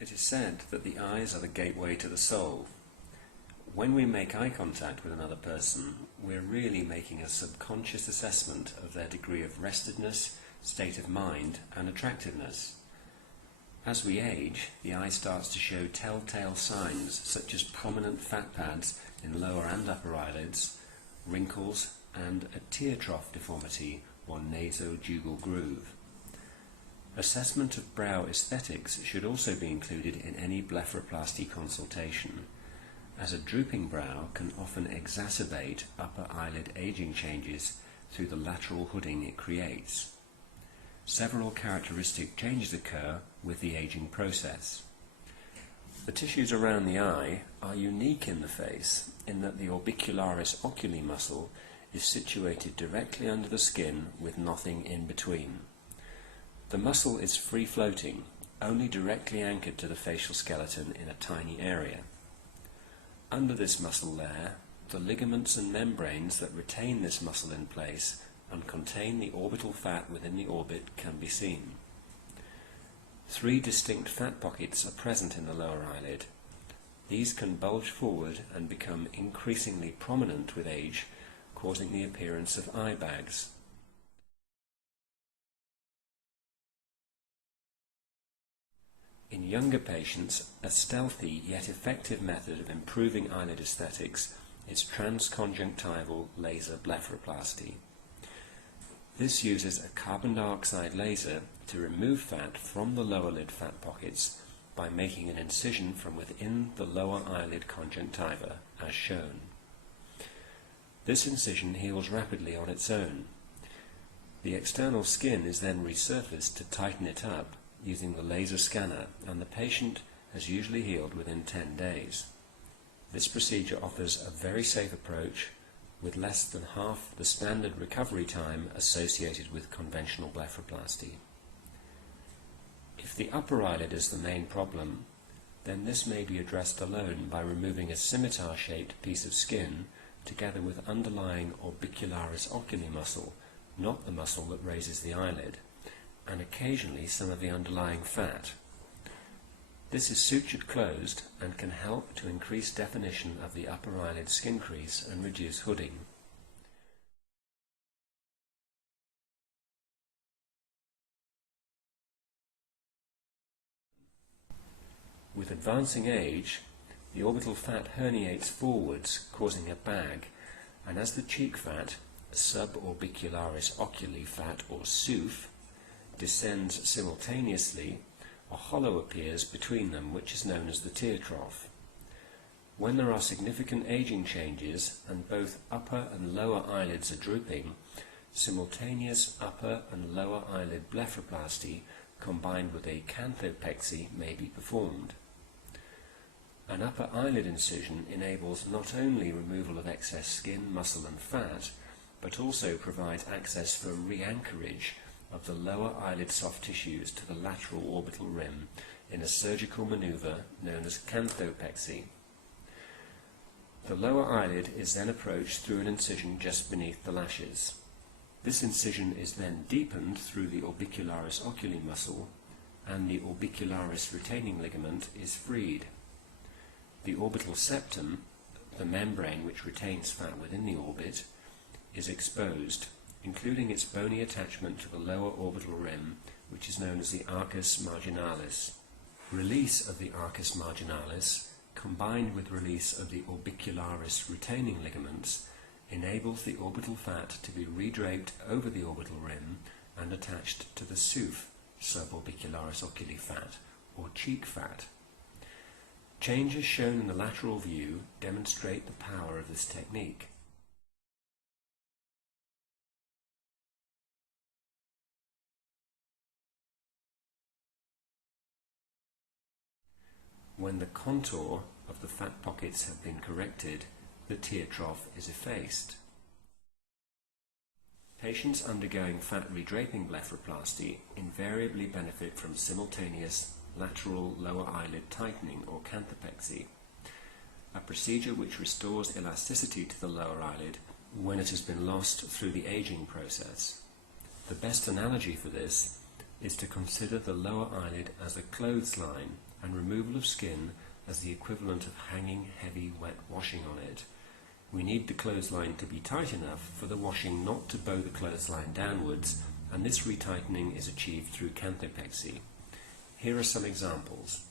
It is said that the eyes are the gateway to the soul. When we make eye contact with another person, we're really making a subconscious assessment of their degree of restedness, state of mind, and attractiveness. As we age, the eye starts to show telltale signs such as prominent fat pads in lower and upper eyelids, wrinkles, and a tear trough deformity or nasojugal groove. Assessment of brow aesthetics should also be included in any blepharoplasty consultation, as a drooping brow can often exacerbate upper eyelid aging changes through the lateral hooding it creates. Several characteristic changes occur with the aging process. The tissues around the eye are unique in the face in that the orbicularis oculi muscle is situated directly under the skin with nothing in between. The muscle is free-floating, only directly anchored to the facial skeleton in a tiny area. Under this muscle layer, the ligaments and membranes that retain this muscle in place and contain the orbital fat within the orbit can be seen. 3 distinct fat pockets are present in the lower eyelid. These can bulge forward and become increasingly prominent with age, causing the appearance of eye bags. In younger patients, a stealthy yet effective method of improving eyelid aesthetics is transconjunctival laser blepharoplasty. This uses a carbon dioxide laser to remove fat from the lower lid fat pockets by making an incision from within the lower eyelid conjunctiva, as shown. This incision heals rapidly on its own. The external skin is then resurfaced to tighten it up using the laser scanner, and the patient has usually healed within 10 days. This procedure offers a very safe approach with less than half the standard recovery time associated with conventional blepharoplasty. If the upper eyelid is the main problem, then this may be addressed alone by removing a scimitar-shaped piece of skin together with underlying orbicularis oculi muscle, not the muscle that raises the eyelid, and occasionally some of the underlying fat. This is sutured closed and can help to increase definition of the upper eyelid skin crease and reduce hooding. With advancing age, the orbital fat herniates forwards, causing a bag, and as the cheek fat, suborbicularis oculi fat or sous, descends simultaneously, a hollow appears between them which is known as the tear trough. When there are significant aging changes and both upper and lower eyelids are drooping, simultaneous upper and lower eyelid blepharoplasty combined with a canthopexy may be performed. An upper eyelid incision enables not only removal of excess skin, muscle and fat, but also provides access for re-anchorage of the lower eyelid soft tissues to the lateral orbital rim in a surgical maneuver known as canthopexy. The lower eyelid is then approached through an incision just beneath the lashes. This incision is then deepened through the orbicularis oculi muscle, and the orbicularis retaining ligament is freed. The orbital septum, the membrane which retains fat within the orbit, is exposed, including its bony attachment to the lower orbital rim, which is known as the arcus marginalis. Release of the arcus marginalis, combined with release of the orbicularis retaining ligaments, enables the orbital fat to be redraped over the orbital rim and attached to the sous, suborbicularis oculi fat, or cheek fat. Changes shown in the lateral view demonstrate the power of this technique. When the contour of the fat pockets have been corrected, the tear trough is effaced. Patients undergoing fat redraping blepharoplasty invariably benefit from simultaneous lateral lower eyelid tightening or canthopexy, a procedure which restores elasticity to the lower eyelid when it has been lost through the aging process. The best analogy for this is to consider the lower eyelid as a clothesline and removal of skin as the equivalent of hanging heavy wet washing on it. We need the clothesline to be tight enough for the washing not to bow the clothesline downwards, and this retightening is achieved through canthopexy. Here are some examples.